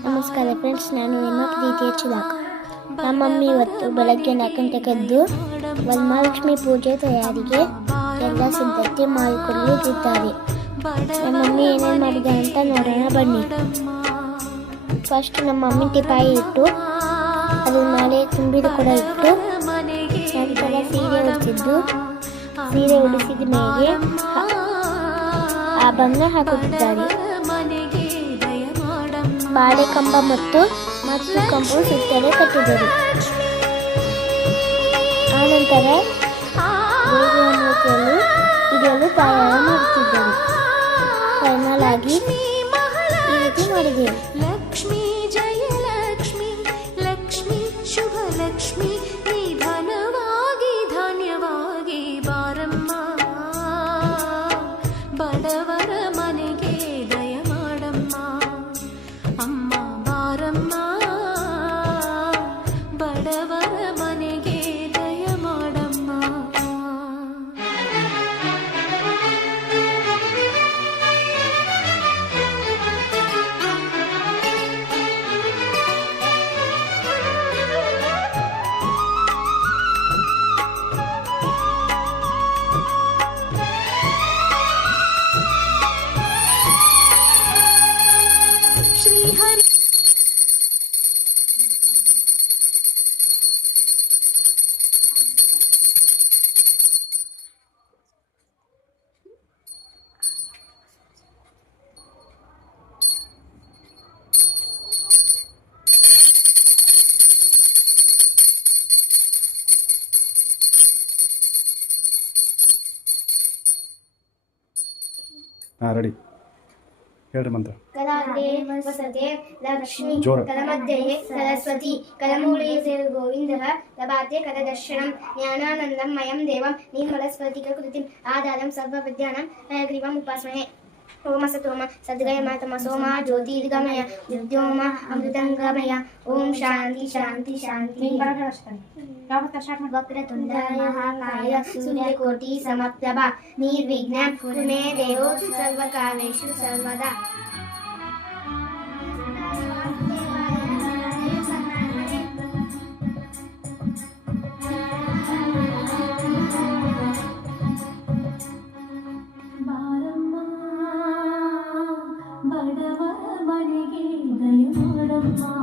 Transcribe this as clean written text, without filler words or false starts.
ನಮಸ್ಕಾರ ಫ್ರೆಂಡ್ಸ್, ನಾನು ನಿಮ್ಮ ಪ್ರೀತಿಯ ಚಿರಾಗ. ನಮ್ಮ ಮಮ್ಮಿ ಇವತ್ತು ಬೆಳಗ್ಗೆ 4 ಗಂಟೆಗೆ ಎದ್ದು ವರಮಹಾಲಕ್ಷ್ಮಿ ಪೂಜೆ ತಯಾರಿಗೆ ಎಲ್ಲ ಸಿದ್ಧತೆ ಮಾಡಿಕೊಳ್ಳುತ್ತಿದ್ದಾರೆ. ನಮ್ಮ ಮಮ್ಮಿ ಏನೇನು ಮಾಡಿದೆ ಅಂತ ನೋಡೋಣ ಬನ್ನಿ. ಫಸ್ಟ್ ನಮ್ಮ ಮಮ್ಮಿ ಟಿಪಾಯಿ ಇಟ್ಟು ಅದ್ರ ಮೇಲೆ ತುಂಬಿದ ಕೂಡ ಇಟ್ಟು ನಂತರ ಸೀರೆ ಉಡಿಸಿದ ಮೇಲೆ ಆಭರಣ ಹಾಕುತ್ತಿದ್ದಾರೆ. ಬಾಳೆ ಕಂಬ ಮತ್ತು ಕಂಬು ಸುತ್ತಲೇ ಕಟ್ಟಿದರು. ಆನಂತರ ದೇವಿಯ ಮೂರ್ತಿಯನ್ನು ಇಡಲು ಪಾರಾಯಣ ಮಾಡುತ್ತಿದ್ದರು. ಫೈನಲ್ ಆಗಿ ಈ ರೀತಿ ಮಾಡಿದೆವು. ಲಕ್ಷ್ಮೀ ಜಯ ಲಕ್ಷ್ಮೀ, ಲಕ್ಷ್ಮೀ ಶುಭ ಲಕ್ಷ್ಮೀ, ನಿಧನವಾಗಿ ಧಾನ್ಯವಾಗಿ ಬಾರಮ್ಮ, ಬಡವರ ಮನೆಗೆ ದಯ ಮಾಡಮ್ಮ, ಅಮ್ಮ ಬಾರಮ್ಮ, ಬಡವರ ಮನೆಗೆ ದಯ ಮಾಡಮ್ಮ. ಶ್ರೀಹರಿ ರೆಡಿ ಹೇಳ್ರಿ ಮಂತ್ರ. ಕಲಾಂತೆ ವಸತೆ ಲಕ್ಷ್ಮೀ ಕಲಮಧ್ಯೆ ಸರಸ್ವತಿ ಕಲಮೂಲೆ ಗೋವಿಂದಃ ಲಭಾತೆ ಕಲದರ್ಶನಂ ಜ್ಞಾನಾನಂದಂ ಮಯಂ ದೇವಂ ನಿರ್ಮಲಸ್ಫಟಿಕಕೃತಿಂ ಆಧಾರಂ ಸರ್ವವಿದ್ಯಾನಾಂ ಹಯಗ್ರೀವಂ ಉಪಾಸ್ಮಹೇ. ಓಂ ಸತೋಮ ಸದ್ಗಮಯ ತಮಸೋಮ ಜ್ಯೋತಿರ್ಗಮಯ ಮೃತ್ಯೋಮ ಅಮೃತಂಗಮಯ. ಓಂ ಶಾಂತಿ ಶಾಂತಿ ಶಾಂತಿ. ವಕ್ರತುಂಡ ಮಹಾಕಾಯ ಸೂರ್ಯಕೋಟಿ ಸಮಪ್ರಭ ನಿರ್ವಿಘ್ನಂ ಕುರು ಮೇ ದೇವೋ ಸರ್ವಕಾಲೇಷು ಸರ್ವದಾ. ಬಡವರ ಮನೆಗೆ ದಯ ಮಾಡಮ್ಮ.